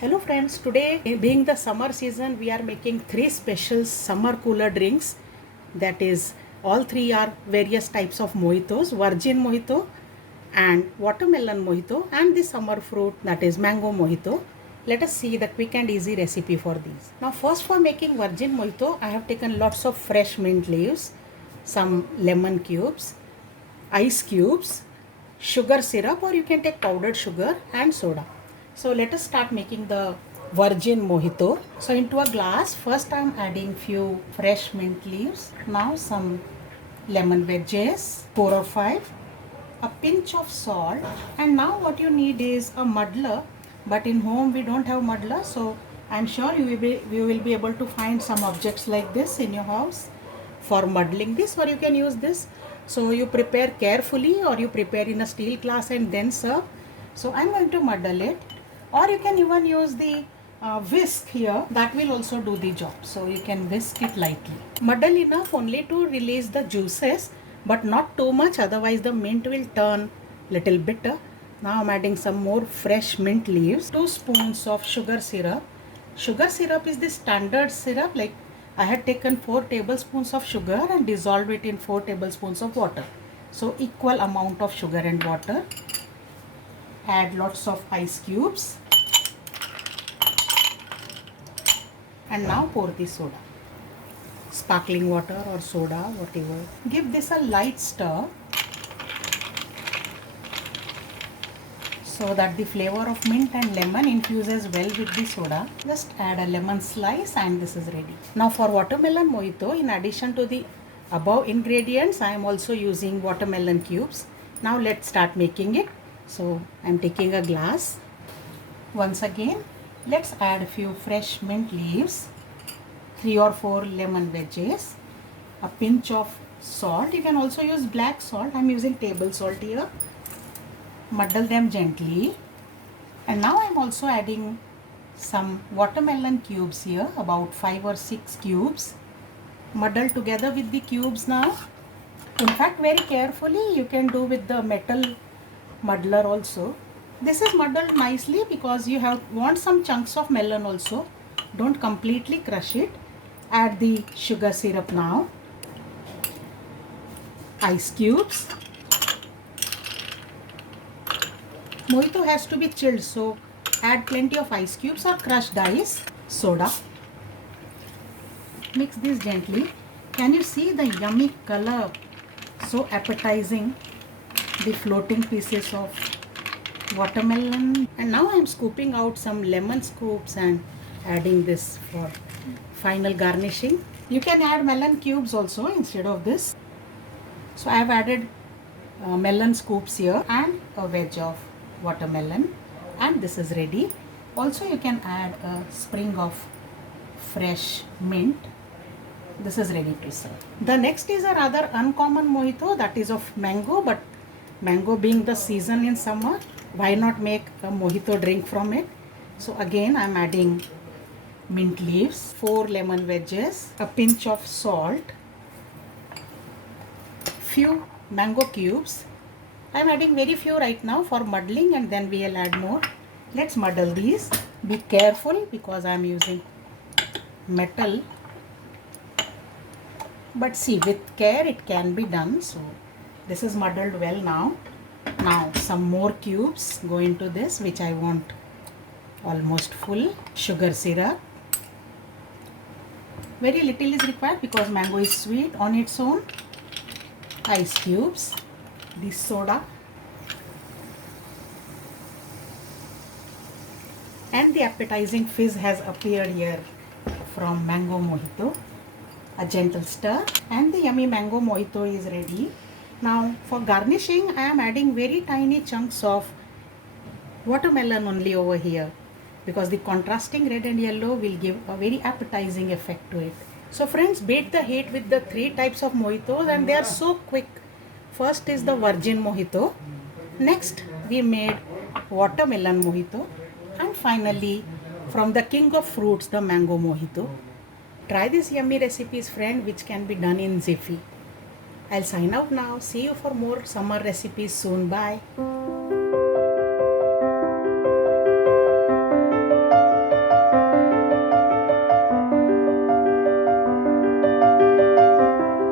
Hello friends, today being the summer season, we are making three special summer cooler drinks. That is, all three are various types of mojitos: virgin mojito and watermelon mojito, and the summer fruit, that is mango mojito. Let us see the quick and easy recipe for these. Now first, for making virgin mojito, I have taken lots of fresh mint leaves, some lemon cubes, ice cubes, sugar syrup, or you can take powdered sugar, and soda. So let us start making the virgin mojito. So into a glass, first I am adding few fresh mint leaves. Now some lemon wedges, 4 or 5, a pinch of salt, and now what you need is a muddler. But in home we don't have muddler, so I'm sure you will be able to find some objects like this in your house for muddling this, or you can use this. So you prepare carefully, or you prepare in a steel glass and then serve. So I'm going to muddle it, or you can even use the whisk here, that will also do the job. So you can whisk it lightly, muddle enough only to release the juices, but not too much, otherwise the mint will turn little bitter. Now I'm adding some more fresh mint leaves, 2 spoons of sugar syrup. Sugar syrup is the standard syrup. Like, I had taken 4 tablespoons of sugar and dissolved it in 4 tablespoons of water. So equal amount of sugar and water. Add lots of ice cubes. And now pour the soda. Sparkling water or soda, whatever. Give this a light stir so that the flavor of mint and lemon infuses well with the soda. Just add a lemon slice and this is ready. Now for watermelon mojito, in addition to the above ingredients, I am also using watermelon cubes. Now let's start making it. So I am taking a glass. Once again, let's add a few fresh mint leaves, 3 or 4 lemon wedges, a pinch of salt. You can also use black salt. I am using table salt here. Muddle them gently, and now I am also adding some watermelon cubes here, about 5 or 6 cubes. Muddle together with the cubes now. In fact, very carefully, you can do with the metal muddler also. This is muddled nicely because you want some chunks of melon also. Don't completely crush it. Add the sugar syrup now, ice cubes. Mojito has to be chilled, so add plenty of ice cubes or crushed ice, soda. Mix this gently. Can you see the yummy color? So appetizing. The floating pieces of watermelon. And now I am scooping out some lemon scoops and adding this for final garnishing. You can add melon cubes also instead of this. So I have added melon scoops here and a wedge of watermelon, and this is ready. Also you can add a sprig of fresh mint. This is ready to serve. The next is a rather uncommon mojito, that is of mango, but mango being the season in summer, why not make a mojito drink from it? So again I am adding mint leaves, 4 lemon wedges, a pinch of salt, few mango cubes. I am adding very few right now for muddling, and then we will add more. Let's muddle these. Be careful because I am using metal. But see, with care it can be done. So this is muddled well now. Now some more cubes go into this, which I want almost full. Sugar syrup. Very little is required because mango is sweet on its own. Ice cubes. The soda, and the appetizing fizz has appeared here from mango mojito. A gentle stir, and the yummy mango mojito is ready. Now for garnishing, I am adding very tiny chunks of watermelon only over here, because the contrasting red and yellow will give a very appetizing effect to it. So friends, beat the heat with the 3 types of mojitos, and they are so quick. First is the virgin mojito, next we made watermelon mojito, and finally from the king of fruits, the mango mojito. Try these yummy recipes, friend, which can be done in jiffy. I'll sign out now. See you for more summer recipes soon. Bye.